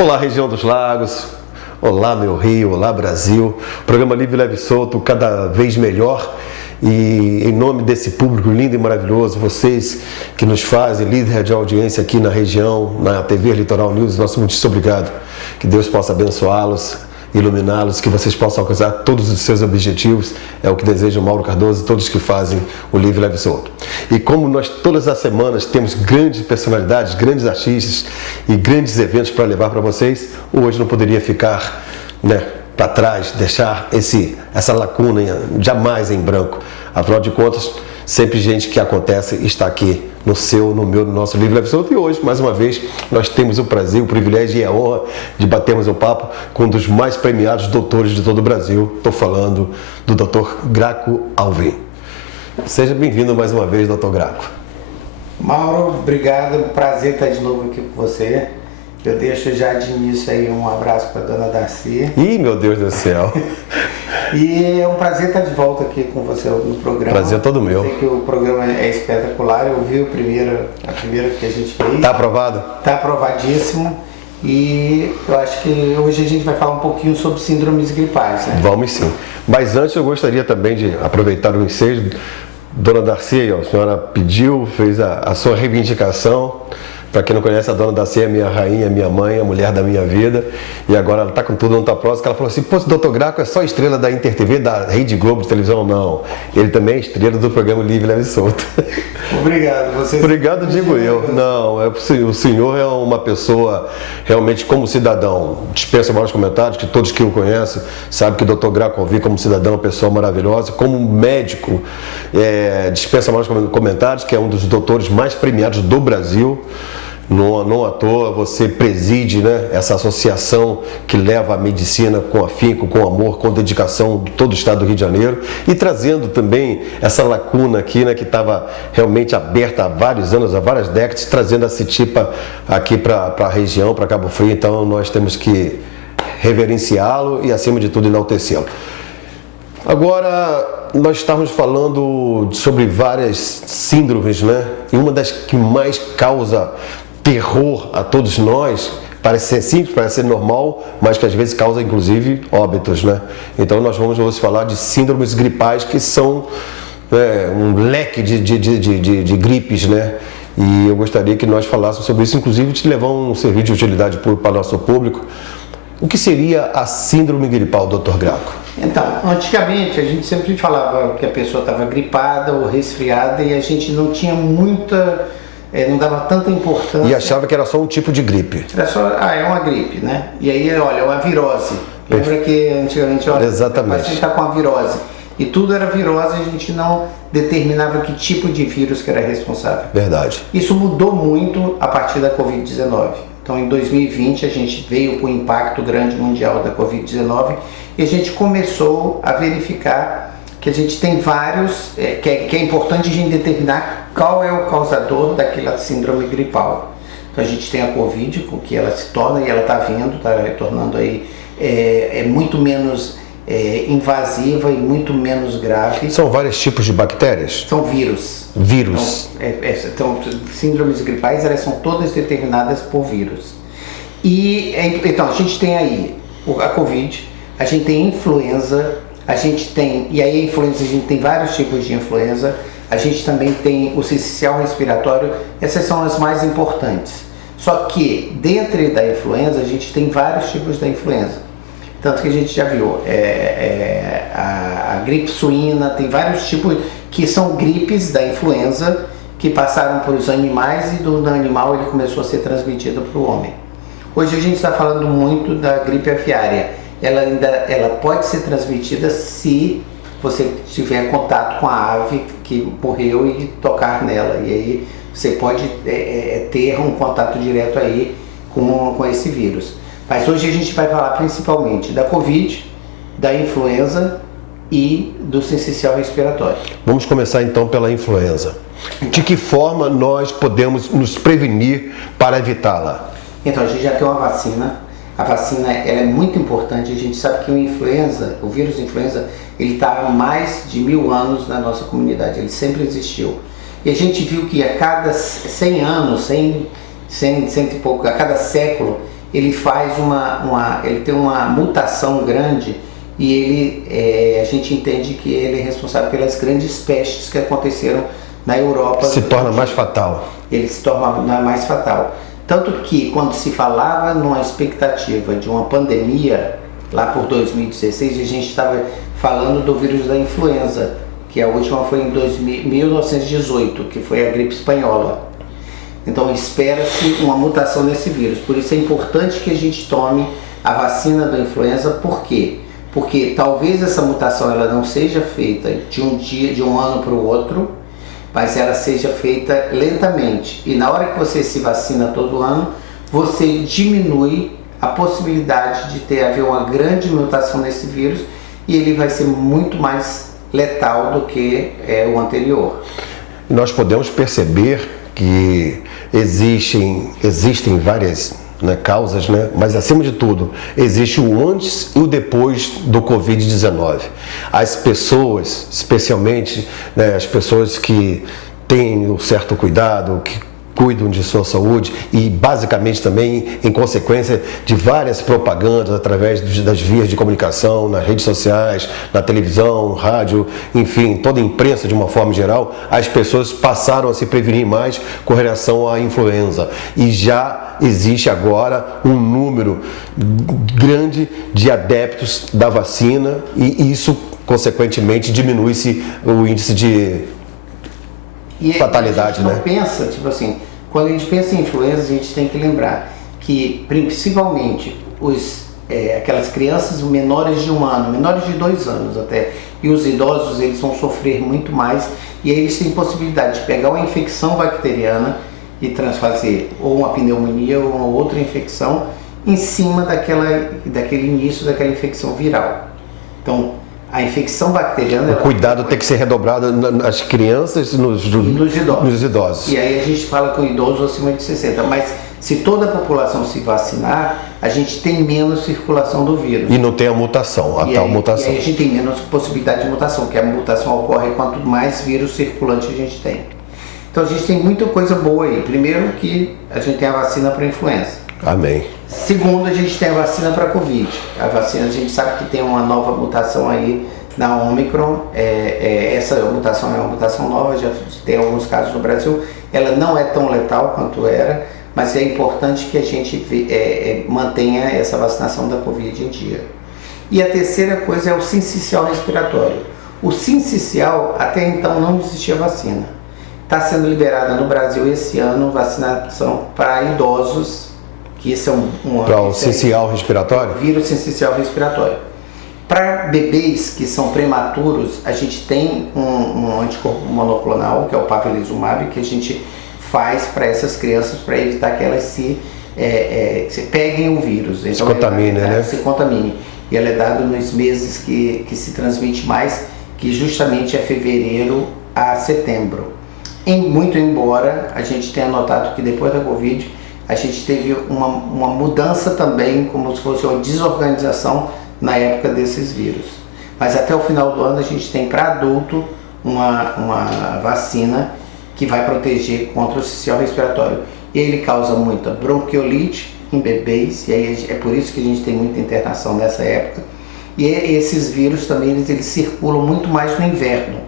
Olá, região dos lagos. Olá, meu Rio. Olá, Brasil. Programa Livre, Leve e Solto, cada vez melhor. E em nome desse público lindo e maravilhoso, vocês que nos fazem líder de audiência aqui na região, na TV Litoral News, nosso muitíssimo obrigado. Que Deus possa abençoá-los, iluminá-los, que vocês possam alcançar todos os seus objetivos. É o que deseja o Mauro Cardoso e todos que fazem o Livre, Leve e Solto. E como nós todas as semanas temos grandes personalidades, grandes artistas e grandes eventos para levar para vocês, hoje não poderia ficar, para trás, deixar essa lacuna jamais em branco. Afinal de contas, sempre gente que acontece está aqui no nosso Livre, Leve e Solto. E hoje, mais uma vez, nós temos o prazer, o privilégio e a honra de batermos um papo com um dos mais premiados doutores de todo o Brasil. Estou falando do Dr. Graco Alvim. Seja bem-vindo mais uma vez, Dr. Graco. Mauro, obrigado. Prazer estar de novo aqui com você. Eu deixo já de início aí um abraço para a dona Darcy. Ih, meu Deus do céu! E é um prazer estar de volta aqui com você no programa. Prazer é todo meu. Eu sei que o programa é espetacular, eu vi a primeira que a gente fez. Está aprovado? Está aprovadíssimo. E eu acho que hoje a gente vai falar um pouquinho sobre síndromes gripais, né? Vamos sim. Mas antes eu gostaria também de aproveitar o ensejo. Dona Darcy, a senhora pediu, fez a sua reivindicação. Para quem não conhece, a dona Darcy é minha rainha, minha mãe, a mulher da minha vida. E agora ela está com tudo, não está próximo. Ela falou assim, pô, esse Dr. Graco é só estrela da Inter TV, da Rede Globo de televisão? Não. Ele também é estrela do programa Livre, Leve e Solto. Obrigado. Obrigado, digo eu. Não, o senhor é uma pessoa, realmente, como cidadão, dispensa maiores comentários, que todos que o conhecem sabem que o Dr. Graco Alvim, como cidadão, é uma pessoa maravilhosa. Como médico, dispensa maiores comentários, que é um dos doutores mais premiados do Brasil. Não à toa você preside, essa associação que leva a medicina com afinco, com amor, com dedicação de todo o estado do Rio de Janeiro e trazendo também essa lacuna aqui, que estava realmente aberta há vários anos, há várias décadas, trazendo a CITIPA aqui para a região, para Cabo Frio. Então nós temos que reverenciá-lo e, acima de tudo, enaltecê-lo. Agora, nós estávamos falando sobre várias síndromes, e uma das que mais causa terror a todos nós, parece ser simples, parece ser normal, mas que às vezes causa inclusive óbitos, Então nós vamos hoje falar de síndromes gripais, que são um leque de gripes, E eu gostaria que nós falássemos sobre isso, inclusive te levar um serviço de utilidade para o nosso público. O que seria a síndrome gripal, Dr. Graco? Então, antigamente a gente sempre falava que a pessoa estava gripada ou resfriada e a gente não tinha não dava tanta importância. E achava que era só um tipo de gripe. Era só, é uma gripe, E aí, olha, é uma virose. Lembra que antigamente, exatamente, o paciente está com a virose. E tudo era virose e a gente não determinava que tipo de vírus que era responsável. Verdade. Isso mudou muito a partir da Covid-19. Então, em 2020, a gente veio com o impacto grande mundial da Covid-19 e a gente começou a verificar que a gente tem vários, que é importante a gente determinar qual é o causador daquela síndrome gripal. Então a gente tem a Covid, com que ela se torna, e ela está vindo, está retornando aí, é muito menos invasiva e muito menos grave. São vários tipos de bactérias? São vírus. Vírus. Então síndromes gripais, elas são todas determinadas por vírus. E então a gente tem aí a Covid, a gente tem influenza, a gente tem, e aí a influenza, a gente tem vários tipos de influenza, a gente também tem o sincicial respiratório, essas são as mais importantes. Só que, dentro da influenza, a gente tem vários tipos da influenza. Tanto que a gente já viu, a gripe suína, tem vários tipos que são gripes da influenza, que passaram por os animais e do animal ele começou a ser transmitido para o homem. Hoje a gente está falando muito da gripe aviária. Ela pode ser transmitida se você tiver contato com a ave que morreu e tocar nela. E aí você pode ter um contato direto aí com esse vírus. Mas hoje a gente vai falar principalmente da Covid, da influenza e do sincicial respiratório. Vamos começar então pela influenza. De que forma nós podemos nos prevenir para evitá-la? Então, a gente já tem uma vacina. A vacina ela é muito importante. A gente sabe que o vírus influenza, ele está há mais de 1000 anos na nossa comunidade. Ele sempre existiu. E a gente viu que a cada 100 anos, 100 e pouco, a cada século, ele faz ele tem uma mutação grande e a gente entende que ele é responsável pelas grandes pestes que aconteceram na Europa. Se torna mais fatal. Ele se torna mais fatal. Tanto que quando se falava numa expectativa de uma pandemia, lá por 2016, a gente estava falando do vírus da influenza, que a última foi em 1918, que foi a gripe espanhola. Então espera-se uma mutação nesse vírus, por isso é importante que a gente tome a vacina da influenza. Por quê? Porque talvez essa mutação ela não seja feita de um ano para o outro, mas ela seja feita lentamente. E na hora que você se vacina todo ano, você diminui a possibilidade de haver uma grande mutação nesse vírus e ele vai ser muito mais letal do que o anterior. Nós podemos perceber que existem várias causas, mas acima de tudo, existe o antes e o depois do Covid-19. As pessoas, especialmente as pessoas que têm um certo cuidado, que cuidam de sua saúde e basicamente também em consequência de várias propagandas através das vias de comunicação, nas redes sociais, na televisão, rádio, enfim, toda a imprensa de uma forma geral, as pessoas passaram a se prevenir mais com relação à influenza e já existe agora um número grande de adeptos da vacina e isso consequentemente diminui-se o índice de fatalidade, a gente não pensa, tipo assim, quando a gente pensa em influenza, a gente tem que lembrar que principalmente aquelas crianças menores de 1 ano, menores de 2 anos até, e os idosos, eles vão sofrer muito mais e aí eles têm possibilidade de pegar uma infecção bacteriana e transfazer ou uma pneumonia ou uma outra infecção em cima daquele início daquela infecção viral. Então, a infecção bacteriana... O cuidado tem que ser redobrado nas crianças e nos idosos. E aí a gente fala com idosos acima de 60, mas se toda a população se vacinar, a gente tem menos circulação do vírus. E não tem a mutação, tal mutação. E aí a gente tem menos possibilidade de mutação, porque a mutação ocorre quanto mais vírus circulante a gente tem. Então a gente tem muita coisa boa aí. Primeiro que a gente tem a vacina para influenza. Amém. Segundo, a gente tem a vacina para Covid. A vacina, a gente sabe que tem uma nova mutação aí na Omicron. Essa mutação é uma mutação nova, já tem alguns casos no Brasil. Ela não é tão letal quanto era, mas é importante que a gente mantenha essa vacinação da Covid em dia. E a terceira coisa é o sincicial respiratório. O sincicial, até então não existia vacina. Está sendo liberada no Brasil esse ano vacinação para idosos, que são para o sincicial respiratório? Vírus sincicial respiratório. Para bebês que são prematuros, a gente tem um anticorpo monoclonal, que é o Palivizumab, que a gente faz para essas crianças para evitar que elas se peguem o vírus. Se contaminem, né? Se contaminem. E ela é dada nos meses que se transmite mais, que justamente é fevereiro a setembro. Muito embora a gente tenha notado que depois da Covid, a gente teve uma mudança também, como se fosse uma desorganização na época desses vírus. Mas até o final do ano a gente tem para adulto uma vacina que vai proteger contra o sincicial respiratório. E ele causa muita bronquiolite em bebês, e aí é por isso que a gente tem muita internação nessa época. E esses vírus também eles circulam muito mais no inverno.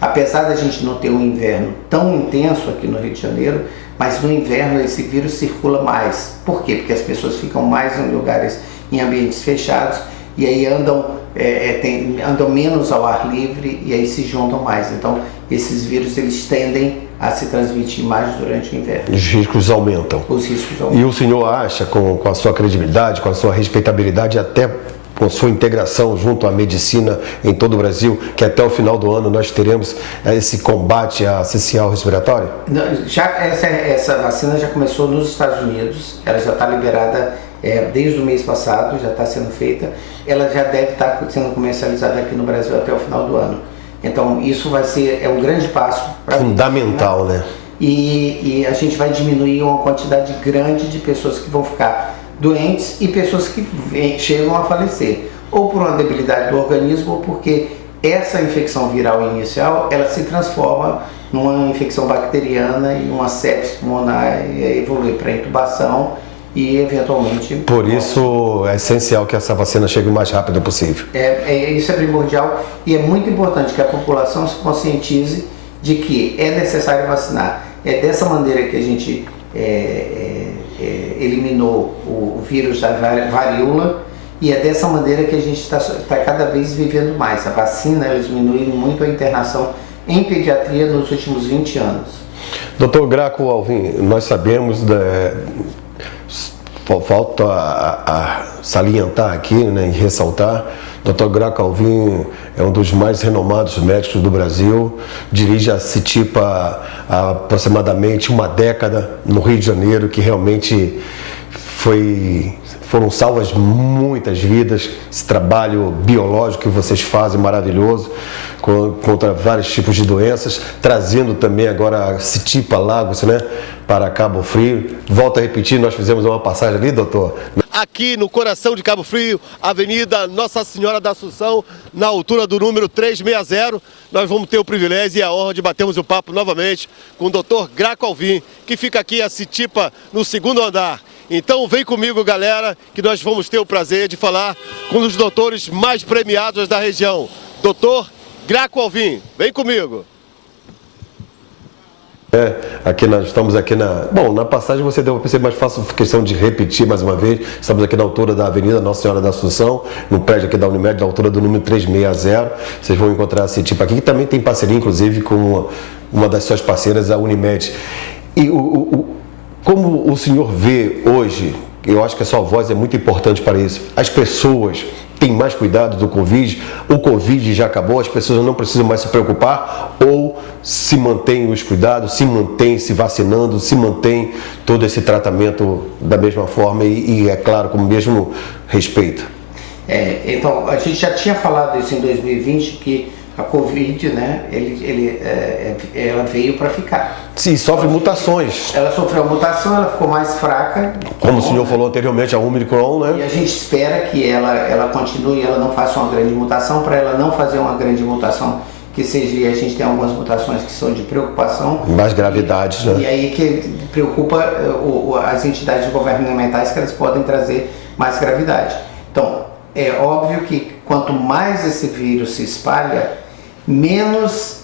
Apesar da gente não ter um inverno tão intenso aqui no Rio de Janeiro, mas no inverno esse vírus circula mais. Por quê? Porque as pessoas ficam mais em lugares, em ambientes fechados, e aí andam menos ao ar livre e aí se juntam mais. Então esses vírus eles tendem a se transmitir mais durante o inverno. Os riscos aumentam. Os riscos aumentam. E o senhor acha, com a sua credibilidade, com a sua respeitabilidade, até com sua integração junto à medicina em todo o Brasil, que até o final do ano nós teremos esse combate a sincicial respiratório? Já essa vacina já começou nos Estados Unidos, ela já está liberada desde o mês passado, já está sendo feita, ela já deve estar sendo comercializada aqui no Brasil até o final do ano. Então isso vai ser um grande passo para fundamental, né? E a gente vai diminuir uma quantidade grande de pessoas que vão ficar doentes e pessoas que chegam a falecer, ou por uma debilidade do organismo, ou porque essa infecção viral inicial, ela se transforma numa infecção bacteriana e uma sepse pulmonar e evolui para intubação e eventualmente... Por isso é essencial que essa vacina chegue o mais rápido possível. Isso é primordial e é muito importante que a população se conscientize de que é necessário vacinar. É dessa maneira que a gente eliminou o vírus da varíola e é dessa maneira que a gente está cada vez vivendo mais. A vacina ela diminuiu muito a internação em pediatria nos últimos 20 anos. Dr. Graco Alvim, nós sabemos, falta a salientar aqui, né, e ressaltar, Dr. Graco Alvim é um dos mais renomados médicos do Brasil, dirige a CITIPA há aproximadamente uma década no Rio de Janeiro, que realmente foram salvas muitas vidas, esse trabalho biológico que vocês fazem maravilhoso, contra vários tipos de doenças, trazendo também agora a CITIPA Lagos, né, para Cabo Frio. Volto a repetir, nós fizemos uma passagem ali, doutor. Aqui no coração de Cabo Frio, Avenida Nossa Senhora da Assunção, na altura do número 360, nós vamos ter o privilégio e a honra de batermos o papo novamente com o Dr. Graco Alvim, que fica aqui a CITIPA no segundo andar. Então vem comigo, galera, que nós vamos ter o prazer de falar com um dos doutores mais premiados da região, Dr. Graco Alvim. Vem comigo. Aqui nós estamos aqui na passagem você deu para perceber, mas faço questão de repetir mais uma vez. Estamos aqui na altura da Avenida Nossa Senhora da Assunção, no prédio aqui da Unimed, na altura do número 360. Vocês vão encontrar esse tipo aqui, que também tem parceria, inclusive, com uma das suas parceiras, a Unimed. E como o senhor vê hoje, eu acho que a sua voz é muito importante para isso, as pessoas têm mais cuidado do Covid, o Covid já acabou, as pessoas não precisam mais se preocupar, ou se mantém os cuidados, se mantém se vacinando, se mantém todo esse tratamento da mesma forma e é claro, com o mesmo respeito? Então, a gente já tinha falado isso em 2020, que a Covid, né, ela veio para ficar. Sim, sofre mutações. Ela sofreu mutação, ela ficou mais fraca. Como o senhor falou anteriormente, a Omicron, né? E a gente espera que ela continue, ela não faça uma grande mutação, para ela não fazer uma grande mutação que seja, a gente tem algumas mutações que são de preocupação. Mais gravidades, né? E aí que preocupa as entidades governamentais, que elas podem trazer mais gravidade. Então, é óbvio que quanto mais esse vírus se espalha, menos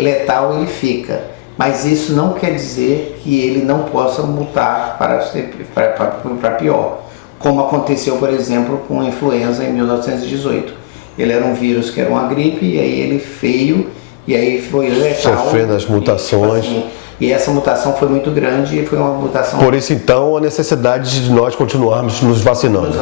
letal ele fica. Mas isso não quer dizer que ele não possa mutar para pior. Como aconteceu, por exemplo, com a influenza em 1918. Ele era um vírus que era uma gripe, e aí ele veio, e aí foi letal. Sofrendo as mutações. E essa mutação foi muito grande e foi uma mutação... Por isso, então, a necessidade de nós continuarmos nos vacinando.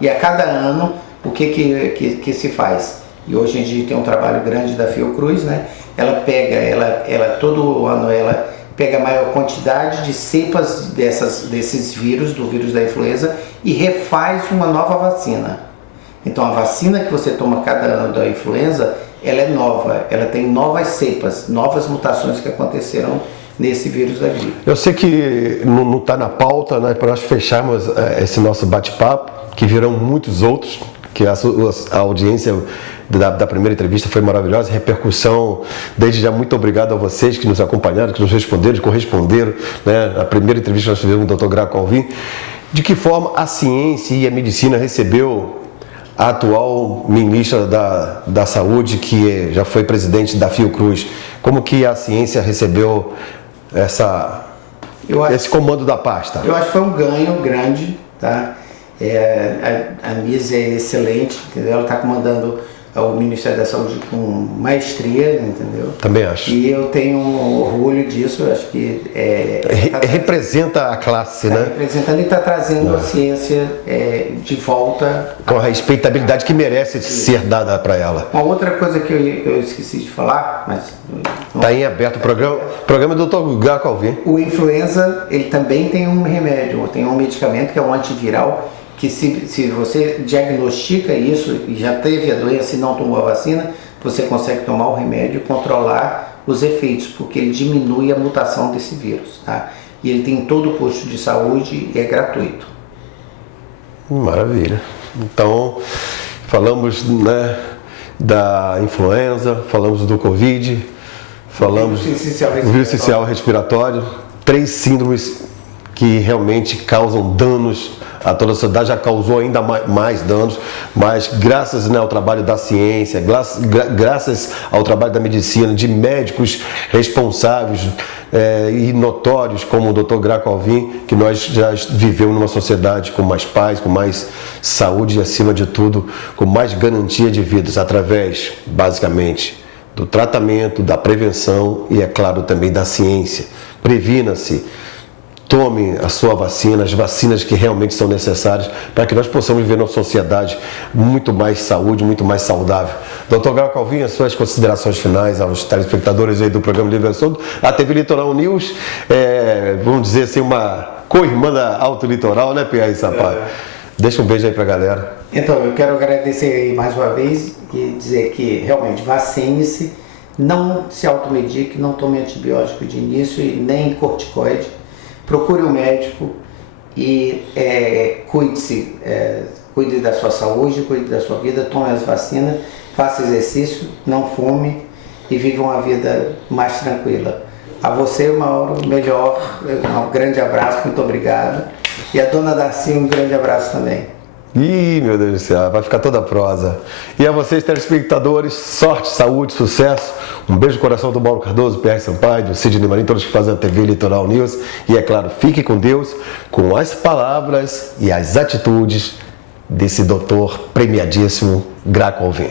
E a cada ano, o que se faz? E hoje a gente tem um trabalho grande da Fiocruz, né? Ela todo ano ela pega a maior quantidade de cepas desses vírus, do vírus da influenza, e refaz uma nova vacina. Então a vacina que você toma cada ano da influenza, ela é nova, ela tem novas cepas, novas mutações que aconteceram nesse vírus da gripe. Eu sei que não está na pauta, né, para nós fecharmos esse nosso bate-papo, que virão muitos outros, que a audiência da primeira entrevista foi maravilhosa, repercussão. Desde já, muito obrigado a vocês que nos acompanharam, que nos responderam, corresponderam, né, a primeira entrevista que nós tivemos com o Dr. Graco Alvim. De que forma a ciência e a medicina recebeu a atual ministra da Saúde, que já foi presidente da Fiocruz? Como que a ciência recebeu esse comando da pasta? Eu acho que foi um ganho grande, tá? A Nise é excelente, entendeu? Ela está comandando o Ministério da Saúde com maestria, entendeu? Também acho. E eu tenho orgulho disso, eu acho que... representa a classe, né? Representando e está trazendo a ciência de volta. Com a respeitabilidade que merece ser dada para ela. Uma outra coisa que eu esqueci de falar, mas... Está em aberto o programa do Dr. Graco Alvim. O influenza, ele também tem um remédio, tem um medicamento que é um antiviral, que se você diagnostica isso e já teve a doença e não tomou a vacina, você consegue tomar o remédio e controlar os efeitos, porque ele diminui a mutação desse vírus, tá? E ele tem em todo o posto de saúde e é gratuito. Maravilha. Então, falamos, né, da influenza, falamos do Covid, falamos do vírus essencial respiratório, 3 síndromes que realmente causam danos a toda a sociedade, já causou ainda mais danos, mas graças, né, ao trabalho da ciência, graças ao trabalho da medicina, de médicos responsáveis e notórios como o Dr. Graco Alvim, que nós já vivemos numa sociedade com mais paz, com mais saúde e, acima de tudo, com mais garantia de vidas, através, basicamente, do tratamento, da prevenção e, é claro, também da ciência. Previna-se. Tome a sua vacina, as vacinas que realmente são necessárias para que nós possamos viver numa sociedade muito mais saúde, muito mais saudável. Dr. Graco Alvim, as suas considerações finais aos telespectadores aí do programa Livre Solto. A TV Litoral News, vamos dizer assim, uma co-irmã da Alto Litoral, né, Pierre Sampaio? Deixa um beijo aí para a galera. Então, eu quero agradecer aí mais uma vez e dizer que realmente vacine-se, não se automedique, não tome antibiótico de início e nem corticoide. Procure um médico e cuide-se, cuide da sua saúde, cuide da sua vida, tome as vacinas, faça exercício, não fume e viva uma vida mais tranquila. A você, Mauro, melhor, um grande abraço, muito obrigado. E a dona Darcy, um grande abraço também. Ih, meu Deus do céu, vai ficar toda prosa. E a vocês, telespectadores, sorte, saúde, sucesso. Um beijo no coração do Mauro Cardoso, Pierre Sampaio, do Sidney Marinho, todos que fazem a TV Litoral News. E é claro, fique com Deus, com as palavras e as atitudes desse doutor premiadíssimo Graco Alvim.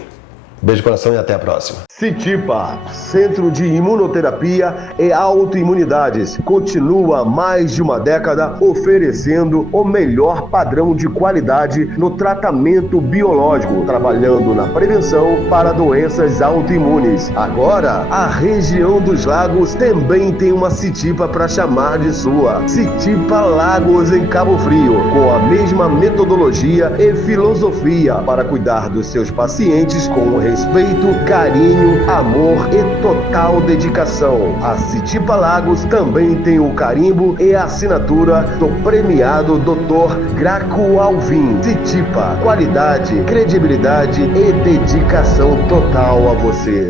Beijo no coração e até a próxima. CITIPA, Centro de Imunoterapia e Autoimunidades, continua há mais de uma década oferecendo o melhor padrão de qualidade no tratamento biológico, trabalhando na prevenção para doenças autoimunes. Agora, a região dos Lagos também tem uma CITIPA para chamar de sua. CITIPA Lagos em Cabo Frio, com a mesma metodologia e filosofia para cuidar dos seus pacientes com respeito, carinho, amor e total dedicação. A CITIPA Lagos também tem o carimbo e a assinatura do premiado Dr. Graco Alvim. CITIPA, qualidade, credibilidade e dedicação total a você.